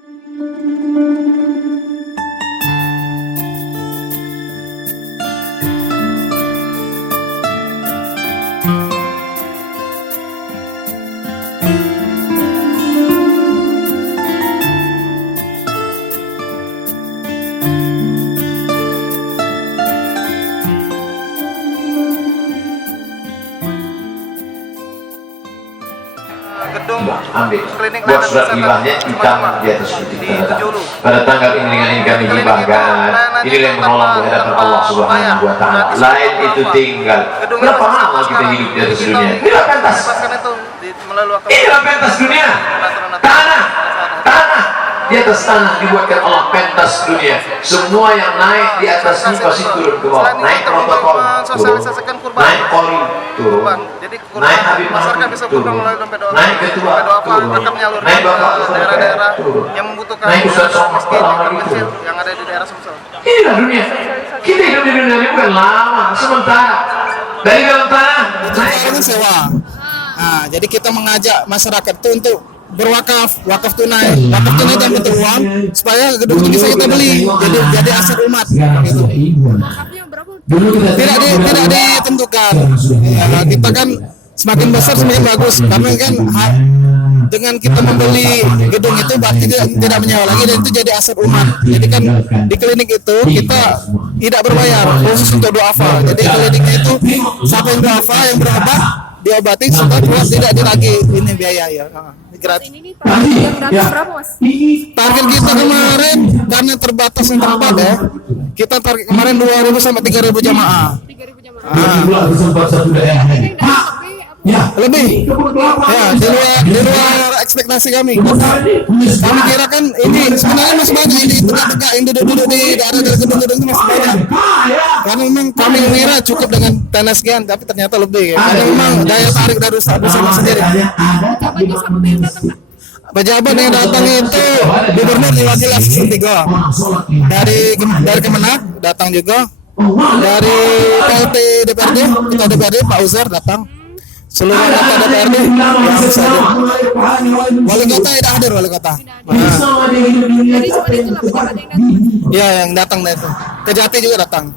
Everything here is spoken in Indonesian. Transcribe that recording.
Gedung ambil klinik buat layanan surat kesehatan hibahnya hitam di atas putih di Tujulu. pada tanggal ini dengan ini kami hibahkan inilah yang menolong di hadapan Allah Subhanahu wa Ta'ala. Lain itu tinggal berapa lama kita hidup di atas dunia. Inilah pentas, inilah pentas dunia. Tanah di atas tanah dibuatkan Allah pentas dunia. Semua yang naik di atasnya pasti turun ke bawah. Naik protokol turun, naik kori turun, naik Habib Muhammad turun, naik ketua turun, naik bapak daerah-daerah turun, yang membutuhkan naik Ustaz Somad miskin yang ada di daerah Sumsel. Inilah dunia. Kita hidup di dunia ini bukan lama, sementara. Dari dalam tanah naik sewa. Nah, jadi kita mengajak masyarakat itu untuk berwakaf, wakaf tunai dalam bentuk uang supaya gedung itu bisa kita beli jadi aset umat gitu. Tidak ditentukan. Ya, kita kan semakin besar semakin bagus karena kan dengan kita membeli gedung itu berarti tidak menyewa lagi dan itu jadi aset umat. Jadi kan di klinik itu kita tidak berbayar khusus untuk duafa. Jadi kliniknya itu siapa yang duafa yang berobat diobati setelah keluar tidak ditagih ini biaya ya. Gratis. Ini yang gratis berapa Mas? Target kita kemarin karena terbatas yang tempat ya. Kita target kemarin 2.000 sampai 3.000 jamaah. 3.000 jamaah. Ya, lebih. Ya, di luar ekspektasi kami. Kami kira kan ini sebenarnya masih banyak ini tegak-tegak yang duduk-duduk di daerah gedung-gedung itu masih banyak. Karena memang kami mengira cukup dengan tanah sekian, tapi ternyata lebih ya. Karena memang daya tarik dari Ustaz sendiri. Jawabannya siapa yang datang Kak? Pejabat yang datang itu gubernur diwakili asisten 3 dari Kemenak datang juga, dari PLT DPRD ketua DPRD Pak Uzar datang, seluruh anggota DPRD yang hadir. Wali kota tidak hadir, wali kota. Jadi cuma itulah pejabat yang datang. Ya yang datang itu. Kejati juga datang.